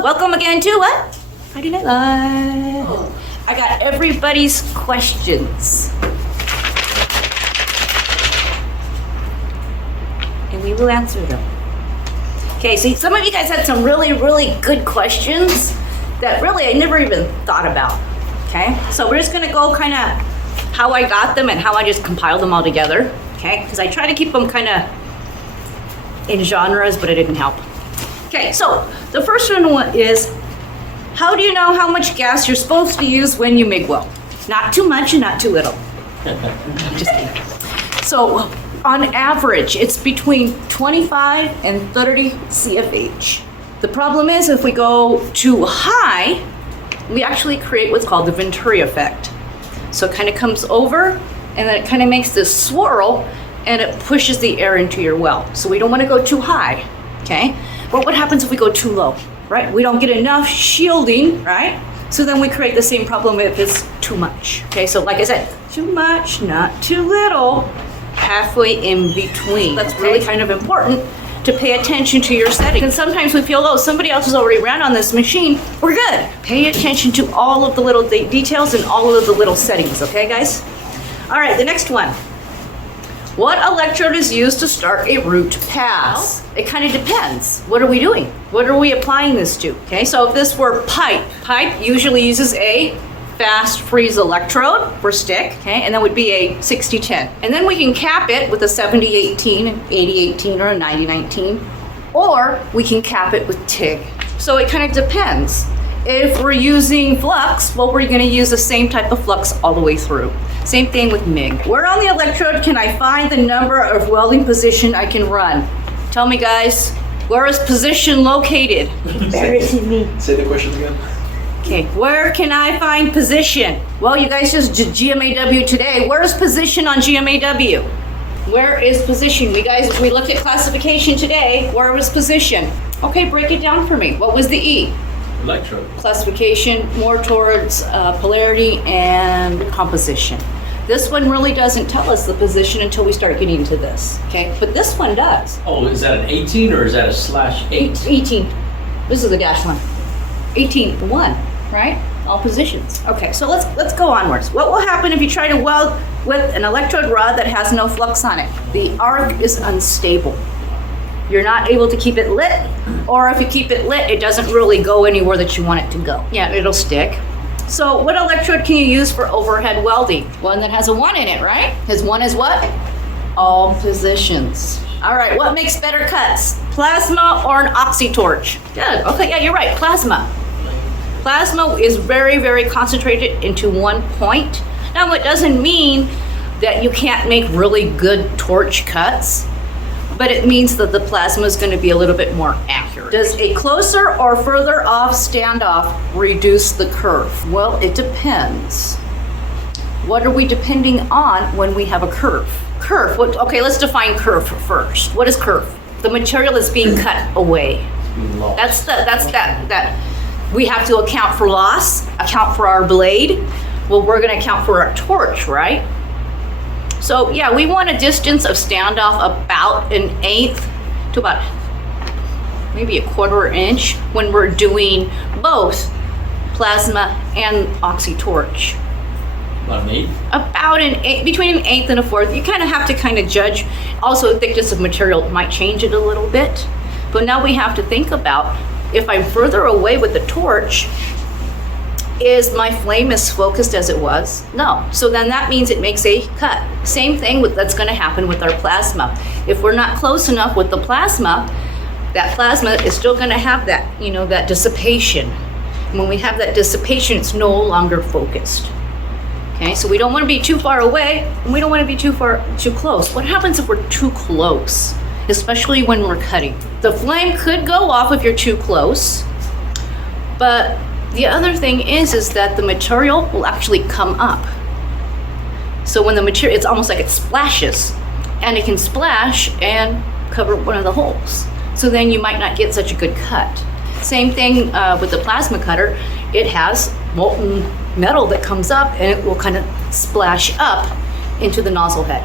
Hello, welcome again to what? Friday Night Live. I got everybody's questions. And we will answer them. Okay, so some of you guys had some really, really good questions that really I never even thought about. Okay, so we're just gonna go kind of how I got them and how I just compiled them all together. Okay, because I try to keep them kind of in genres, but it didn't help. Okay, so the first one is, how do you know how much gas you're supposed to use when you MIG weld? Not too much and not too little. Just kidding. So on average, it's between 25 and 30 CFH. The problem is if we go too high, we actually create what's called the Venturi effect. So it kind of comes over and then it kind of makes this swirl and it pushes the air into your weld. So we don't want to go too high, okay? But what happens if we go too low, right? We don't get enough shielding, right? So then we create the same problem if it's too much. Okay, so like I said, too much, not too little, halfway in between. That's really kind of important to pay attention to your settings. And sometimes we feel, oh, somebody else has already ran on this machine, we're good. Pay attention to all of the little details and all of the little settings, okay guys? All right, the next one. What electrode is used to start a root pass? It kind of depends. What are we doing? What are we applying this to? Okay, so if this were pipe usually uses a fast freeze electrode for stick, okay, and that would be a 60-10. And then we can cap it with a 70-18, an 80-18, or a 90-19, or we can cap it with TIG. So it kind of depends. If we're using flux, well, we're gonna use the same type of flux all the way through. Same thing with MIG. Where on the electrode can I find the number of welding position I can run? Tell me guys, where is position located? Embarrassing me. Say the question again. Okay, where can I find position? Well, you guys just did GMAW today. Where's position on GMAW? Where is position? We looked at classification today. Where was position? Okay, break it down for me. What was the E? Electrode. Classification more towards polarity and composition. This one really doesn't tell us the position until we start getting into this, okay? But this one does. Oh, is that an 18 or is that a /8? 18. This is the dash line. 18, the one, right? All positions. Okay, so let's go onwards. What will happen if you try to weld with an electrode rod that has no flux on it? The arc is unstable. You're not able to keep it lit, or if you keep it lit, it doesn't really go anywhere that you want it to go. Yeah, it'll stick. So what electrode can you use for overhead welding? One that has a 1 in it, right? Because 1 is what? All positions. All right, what makes better cuts? Plasma or an Oxytorch? Good, okay, yeah, you're right, plasma. Plasma is very, very concentrated into one point. Now, it doesn't mean that you can't make really good torch cuts, but it means that the plasma is going to be a little bit more accurate. Does a closer or further off standoff reduce the curve? Well, it depends. What are we depending on when we have a curve? Curve, okay, let's define curve first. What is curve? The material is being cut away. That we have to account for loss, account for our blade. Well, we're going to account for our torch, right? So yeah, we want a distance of standoff about 1/8 to about maybe a 1/4 inch when we're doing both plasma and Oxytorch. About 1/8? About 1/8, between 1/8 and 1/4. You kind of have to kind of judge. Also, thickness of material might change it a little bit. But now we have to think about, if I'm further away with the torch, is my flame as focused as it was? No. So then that means it makes a cut. Same thing that's going to happen with our plasma. If we're not close enough with the plasma, that plasma is still going to have that, that dissipation. And when we have that dissipation, it's no longer focused. Okay, so we don't want to be too far away, and we don't want to be too close. What happens if we're too close, especially when we're cutting? The flame could go off if you're too close, but the other thing is that the material will actually come up. So when the material, it's almost like it splashes, and it can splash and cover one of the holes. So then you might not get such a good cut. Same thing with the plasma cutter. It has molten metal that comes up and it will kind of splash up into the nozzle head.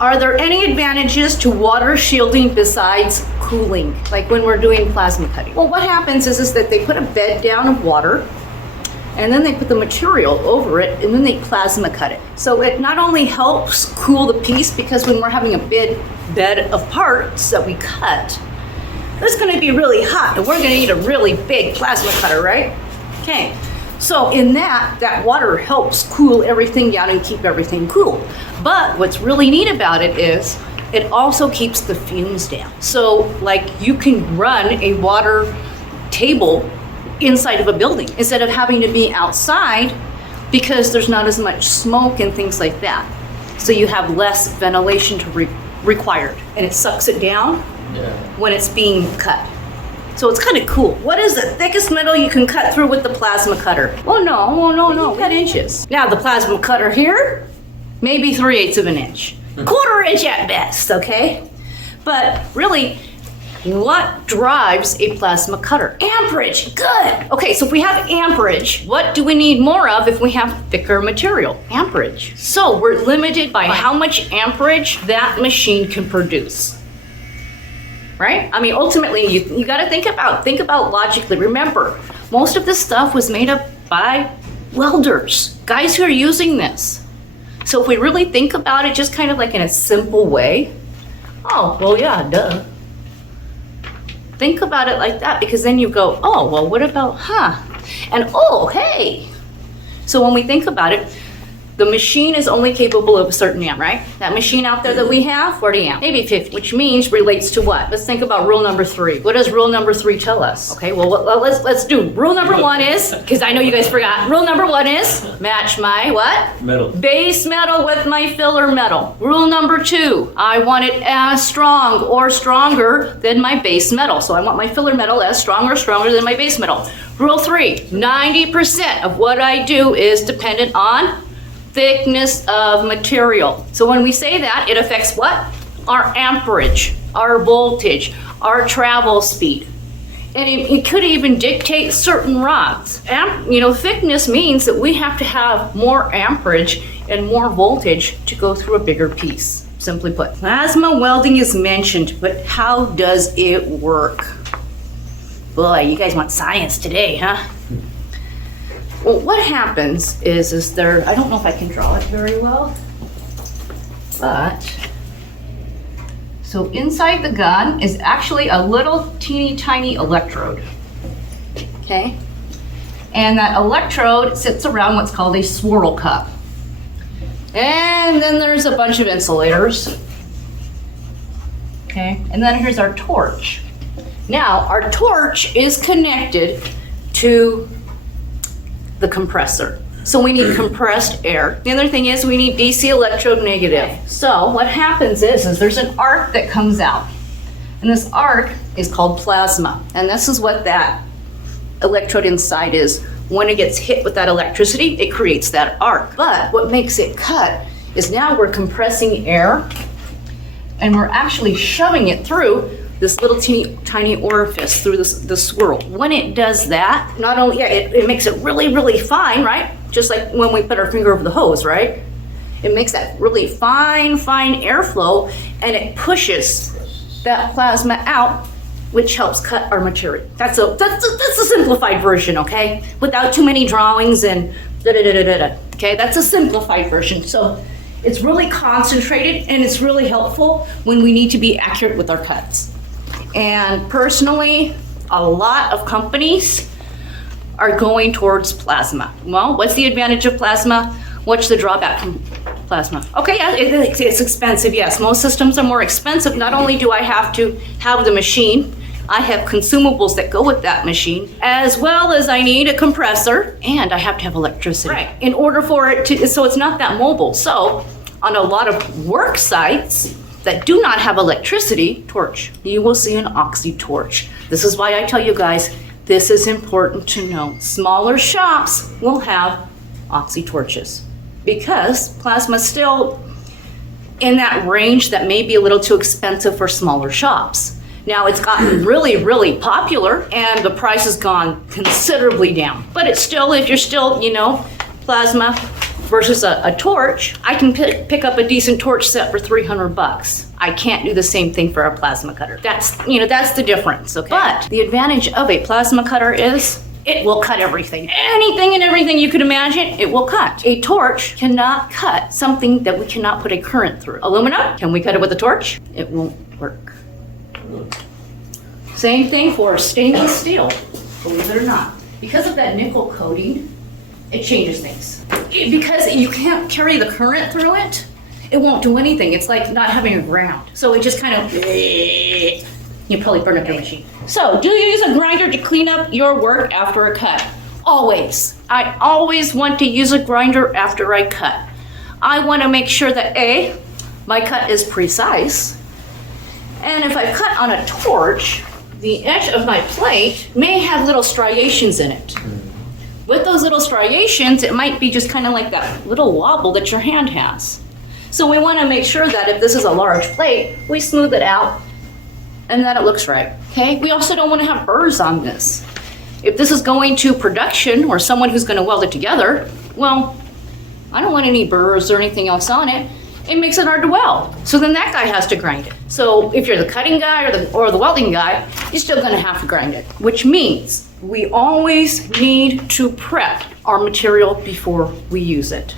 Are there any advantages to water shielding besides cooling, like when we're doing plasma cutting? Well, what happens is that they put a bed down of water, and then they put the material over it, and then they plasma cut it. So it not only helps cool the piece, because when we're having a big bed of parts that we cut, it's gonna be really hot, and we're gonna need a really big plasma cutter, right? Okay, so in that water helps cool everything down and keep everything cool. But what's really neat about it is it also keeps the fumes down. So like you can run a water table inside of a building instead of having to be outside, because there's not as much smoke and things like that. So you have less ventilation required, and it sucks it down when it's being cut. So it's kind of cool. What is the thickest metal you can cut through with the plasma cutter? Oh no, we cut inches. Now the plasma cutter here, maybe 3/8 of an inch. 1/4 inch at best, okay? But really, what drives a plasma cutter? Amperage, good. Okay, so if we have amperage, what do we need more of if we have thicker material? Amperage. So we're limited by how much amperage that machine can produce. Right? I mean, ultimately, you got to think about logically. Remember, most of this stuff was made up by welders, guys who are using this. So if we really think about it just kind of like in a simple way, oh, well, yeah, duh. Think about it like that, because then you go, oh, well, what about, and oh, hey. So when we think about it, the machine is only capable of a certain amp, right? That machine out there that we have, 40 amp, maybe 50, which means relates to what? Let's think about rule number 3. What does rule number 3 tell us? Okay, well, let's do. Rule number 1 is, because I know you guys forgot, rule number 1 is match my what? Metal. Base metal with my filler metal. Rule number 2, I want it as strong or stronger than my base metal. So I want my filler metal as strong or stronger than my base metal. Rule 3, 90% of what I do is dependent on thickness of material. So when we say that, it affects what? Our amperage, our voltage, our travel speed. And it could even dictate certain rods. Thickness means that we have to have more amperage and more voltage to go through a bigger piece, simply put. Plasma welding is mentioned, but how does it work? Boy, you guys want science today, huh? Well, what happens is there, I don't know if I can draw it very well, but, so inside the gun is actually a little teeny tiny electrode, okay? And that electrode sits around what's called a swirl cup. And then there's a bunch of insulators, okay? And then here's our torch. Now, our torch is connected to the compressor. So we need compressed air. The other thing is we need DC electrode negative. So what happens is there's an arc that comes out. And this arc is called plasma. And this is what that electrode inside is. When it gets hit with that electricity, it creates that arc. But what makes it cut is now we're compressing air, and we're actually shoving it through this little teeny tiny orifice through the swirl. When it does that, not only, it makes it really, really fine, right? Just like when we put our finger over the hose, right? It makes that really fine airflow, and it pushes that plasma out, which helps cut our material. That's a simplified version, okay? Without too many drawings and da-da-da-da-da, okay? That's a simplified version. So it's really concentrated, and it's really helpful when we need to be accurate with our cuts. And personally, a lot of companies are going towards plasma. Well, what's the advantage of plasma? What's the drawback from plasma? Okay, yeah, it's expensive, yes. Most systems are more expensive. Not only do I have to have the machine, I have consumables that go with that machine, as well as I need a compressor, and I have to have electricity. Right. In order for it to, so it's not that mobile. So on a lot of work sites that do not have electricity, torch, you will see an Oxytorch. This is why I tell you guys, this is important to know. Smaller shops will have Oxytorches because plasma is still in that range that may be a little too expensive for smaller shops. Now it's gotten really, really popular, and the price has gone considerably down. But it's still, if you're still, plasma, Versus a torch, I can pick up a decent torch set for $300. I can't do the same thing for a plasma cutter. That's the difference, okay? But the advantage of a plasma cutter is it will cut everything. Anything and everything you could imagine, it will cut. A torch cannot cut something that we cannot put a current through. Aluminum, can we cut it with a torch? It won't work. Same thing for stainless steel, believe it or not. Because of that nickel coating, it changes things. Because you can't carry the current through it, it won't do anything. It's like not having a ground. So it just kind of, you probably burn up your machine. So do you use a grinder to clean up your work after a cut? Always. I always want to use a grinder after I cut. I want to make sure that A, my cut is precise. And if I cut on a torch, the edge of my plate may have little striations in it. With those little striations, it might be just kind of like that little wobble that your hand has. So we want to make sure that if this is a large plate, we smooth it out and that it looks right, okay? We also don't want to have burrs on this. If this is going to production or someone who's going to weld it together, well, I don't want any burrs or anything else on it. It makes it hard to weld. So then that guy has to grind it. So if you're the cutting guy or the welding guy, you're still gonna have to grind it, which means we always need to prep our material before we use it.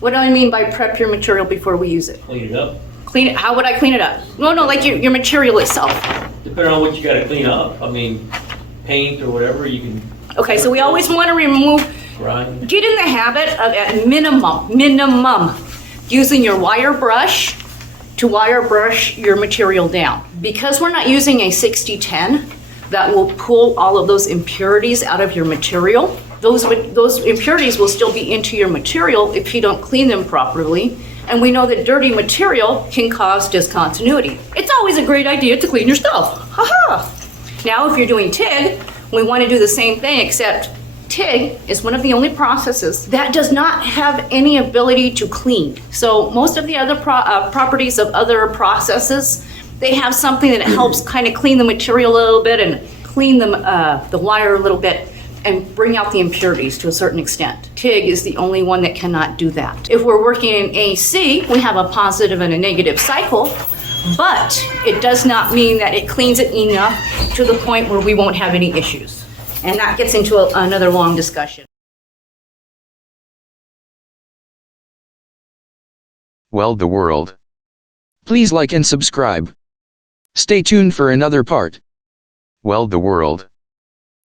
What do I mean by prep your material before we use it? Clean it up. Clean it, how would I clean it up? No, like your material itself. Depending on what you gotta clean up. I mean, paint or whatever, you can. Okay, so we always wanna remove, Grind. get in the habit of at minimum, using your wire brush to wire brush your material down. Because we're not using a 60-10 that will pull all of those impurities out of your material, those impurities will still be into your material if you don't clean them properly. And we know that dirty material can cause discontinuity. It's always a great idea to clean your stuff. Haha. Now, if you're doing TIG, we want to do the same thing, except TIG is one of the only processes that does not have any ability to clean. So most of the other properties of other processes, they have something that helps kind of clean the material a little bit and clean the wire a little bit and bring out the impurities to a certain extent. TIG is the only one that cannot do that. If we're working in AC, we have a positive and a negative cycle, but it does not mean that it cleans it enough to the point where we won't have any issues. And that gets into another long discussion. Weld the world. Please like and subscribe. Stay tuned for another part. Weld the world.